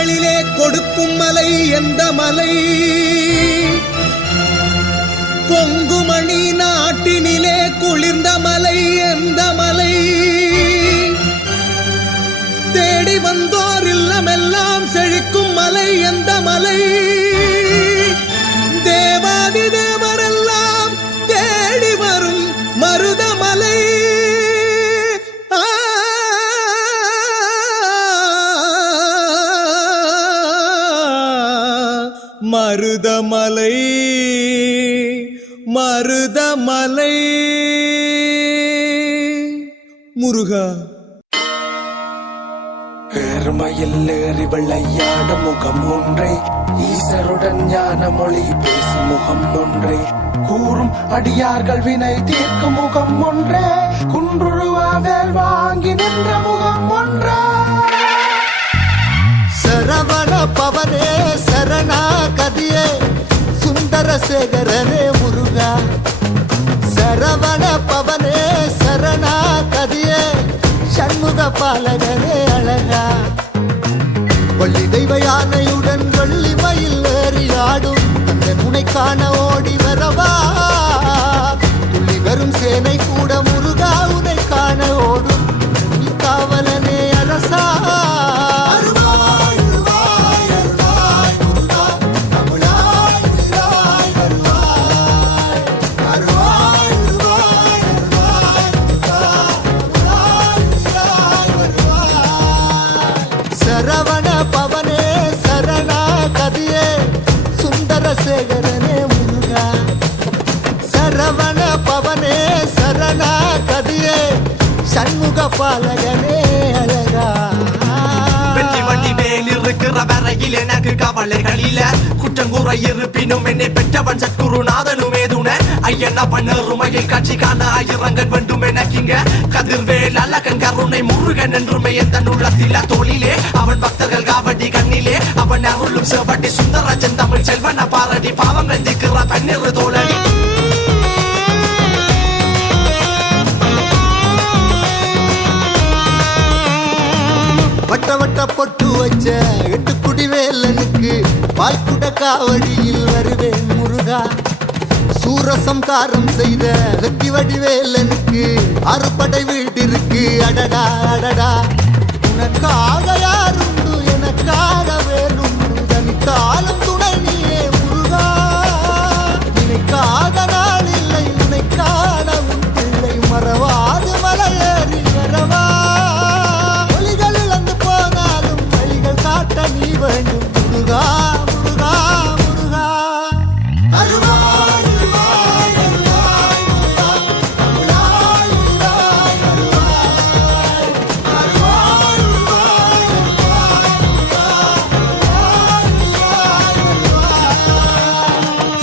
மலைகளிலே கொடுக்கும் மலை எந்த மலை? கொங்குமணி நாட்டினிலே குளிர்ந்த மலை எந்த மலை? தேடி வந்தோர் இல்லமெல்லாம் செழிக்கும் மலை எந்த மலை? தேவாதி தேவரெல்லாம் தேடி வரும் மருதமலை. மருதமலை மருதமலை. முருகா ஏறுமையில் ஏறி வெள்ளையாட முகம் ஒன்றை, ஈசருடன் ஞான மொழி பேசும் முகம் ஒன்றை, கூறும் அடியார்கள் வினை தீர்க்கும் முகம் ஒன்றே, குன்றுருவாவேல் வாங்கி நின்ற முகம் ஒன்றே. சரவண பவனே சரணா கதியே சுந்தரசேகரனே முருகா. சரவண பவனே சரணா கதியே சண்முக பாலகனே அழகா. வள்ளி தெய்வ யானையுடன் வெள்ளி மயில் ஏறி ஆடும் அந்த முனை காண ஓடி வரவா. துள்ளி வரும் சேனை கூட முருகா உனை காண ஓடும் காவலனே அரசா. சரவண பவனே சரணா கதியே சுந்தரசேகரனே முருகா. சரவண பவனே சரணா கதியே சண்முக பாலகனே அழகா. வெற்றி வண்டி மேல் இருக்கிற வரையில் எனக்கு கவலைகள் இல்ல. குற்றங்குறை இருப்பினும் என்னை பெற்றவன் சத்குருநாதனுமே துணை. ஐயனா பண்ணருமையில் காட்சி காண ஆயிரங்கள் வேண்டும் எனக்கிங்க. கதிர்வேல் அழகன் கருணை முருகன் என்றுமே எந்த உள்ளத்தில தோளிலே. அவன் பக்தர்கள் காவடி கண்ணிலே. அவன் அருளும் செவட்டி சுந்தரஜன் தமிழ் செல்வன பாரடி. பாவங்கள் திக்கிற பன்னிரு தோழடி. வட்ட வட்ட பொட்டு வச்ச எட்டு குடிவேலனுக்கு பால்குட காவடியில் வருவேன் முருகா. சூரசம்காரம் செய்த வெற்றி வடிவேலனுக்கு அறுபடை வீட்டிற்கு அடடா அடடா. உனக்காக யாருண்டு எனக்காக வேலுண்டு தனிக்காலம் துணை நீயே முருகா. நினைக்காத நாள் இல்லை உனைக்கான உன் பிள்ளை மறவாது மலையேறி வரவா. ஒலிகள் இழந்து போனாலும் வழிகள் காட்ட நீ வேண்டும் முருகா முருகா முருகா.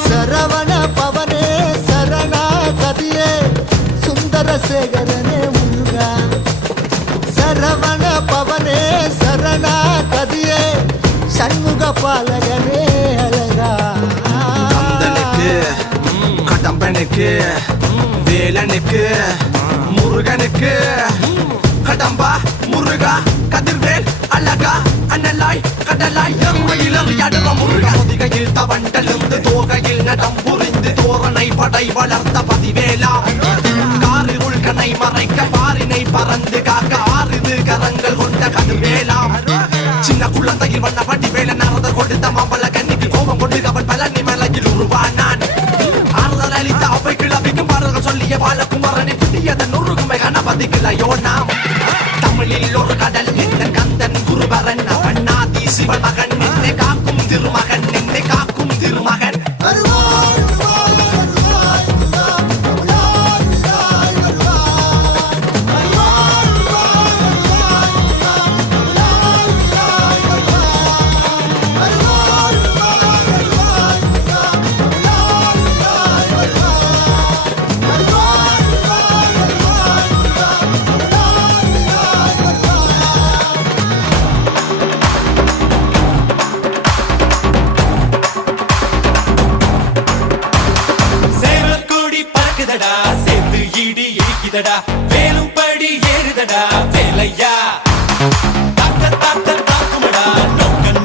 சரவண பவனே சரணா கதியே சுந்தரசேகரனே முருகா. சரவண பவனே சரணா கதியே சண்முக பாலகனே அழகா. கந்தனுக்கு கடம்பனுக்கு வேலனுக்கு முருகனுக்கு கடம்பா முருகா கதிர்வேல் அழகா அண்ணலாய் கடலாய் எருமையில் அறியாடுற முருகா. முதிகையில் தவண்டெழுந்து தோகையில் நடம் புரிந்து தோரணை படை வளர்த்த பதிவேலா. காரிருள் கனை மறைக்க பாரினை பறந்து காக்க ஆறுது கரங்கள் கொண்ட கதிர்வேலா. சின்ன குழந்தையில் வண்ண வண்டி வேலை நரதர் கொடுத்த மாம்பழ கண்ணிக்கு கோபம் கொண்டு அவன் பழனி மலையில் உருவானான். ஆறுதல் அளித்த அவை கிளவிக்கும் பாடல்கள் சொல்லிய பாலகுமரனை பிடியதன் உருகுமை கணபதிக்குலையோ நாம். தமிழில் ஒரு கடல் நின்ற கந்தன் குருபரன் அவன் நாதி சிவன் மகன். நின்னை காக்கும் திருமகன் நின்னை காக்கும் திருமகன். சேர்ந்து ஈடி இடிக்குதடா வேலும் படி ஏறுதடா வேலையா. தாக்க தாக்க தாக்குமடா Nokkan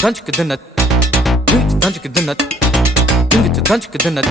tanchik dinat tanchik dinat dingi tanchik dinat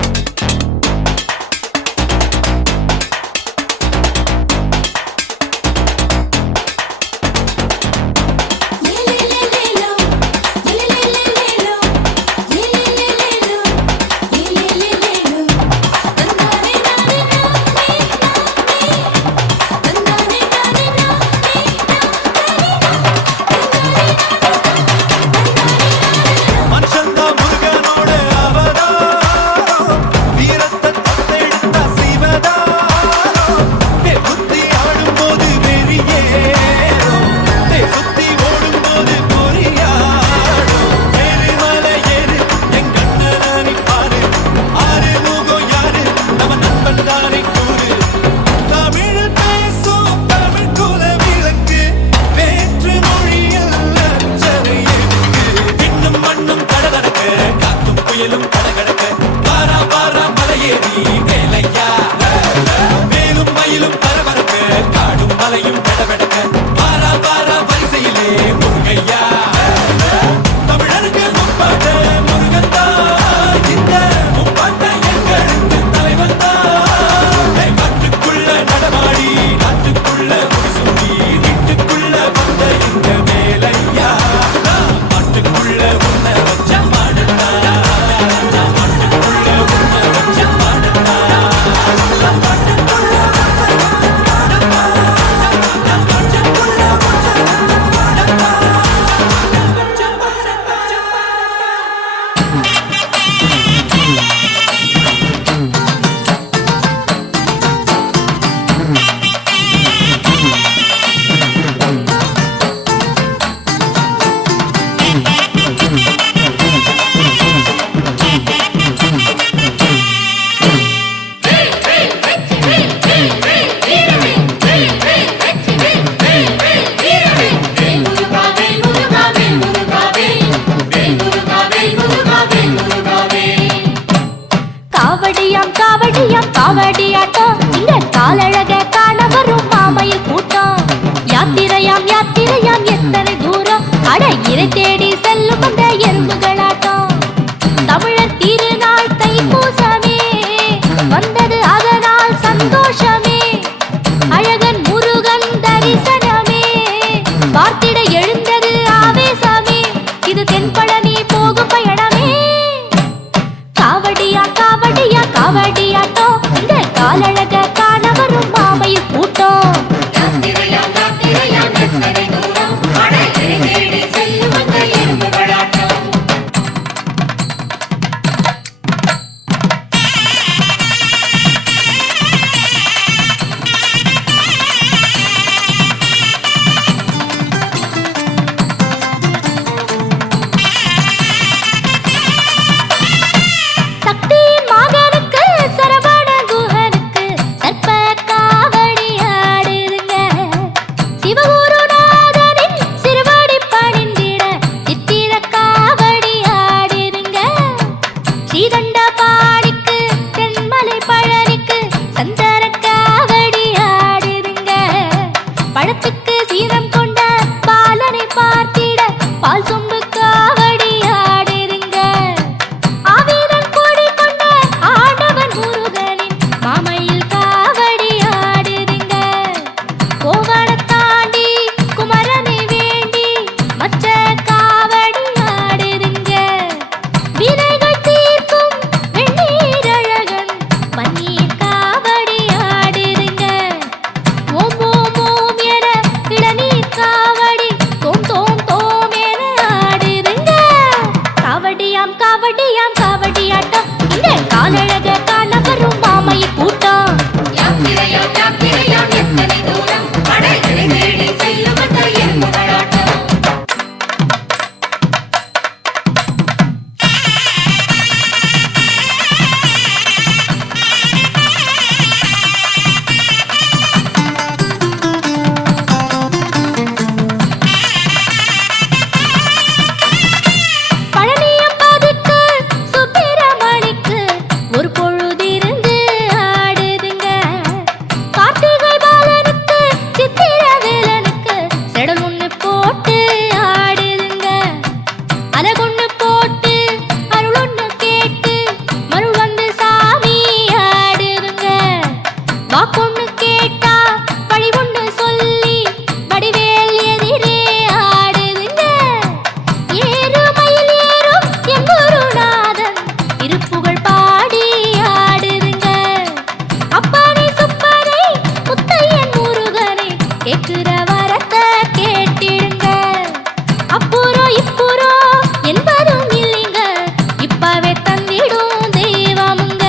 காவடியாட்டம் இங்க காலழக காண வரும் மாமையில் கூட்டம் யாத்திரையாம் யாத்திரையாம் எத்தனை தூரம் அட இறை தேடி செல்லும் அந்த எறும்புகளாட்டம் தமிழர் திருநாள் தைப்பூசமே வந்தது அதனால் சந்தோஷமே அழகன் முருகன் தரிசனமே பார்த்திட எழுந்தது ஆவேசமே இது தென்பழனி போகும் பயணமே காவடியா காவடியா காவடியாட்டம் இந்த காலழக காண வரும் மாமையில் கூட்டம் சிவகுருநாத வாக்கொன்னு கேட்டா வழி ஒண்ணு சொல்லி வடிவேல் எதிரே ஆடுதுங்க. ஏறுமயில் ஏறும் என் குருநாதன் திருப்புகழ் பாடி ஆடுதுங்க. அப்பனை சுப்பனை முத்தையன் முருகனை கேட்கிற வரத்தை கேட்டிடுங்க. அப்புறம் இப்புறம் என்பதும் இல்லைங்க, இப்பவே தந்திடும் தெய்வமுங்க.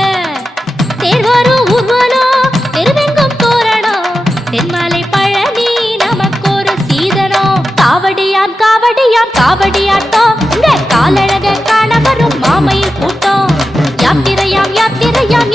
தேர்வரும் ஊர்வலம் தெருவெங்கும் தோரணம், தென்மலை பழனி நமக்கொரு சீதனம். காவடியான் காவடியான் காவடியாட்டம், இந்த காலழக காண வரும் மாமையில் கூட்டம். யாத்திரையாம் யாத்திரையாம்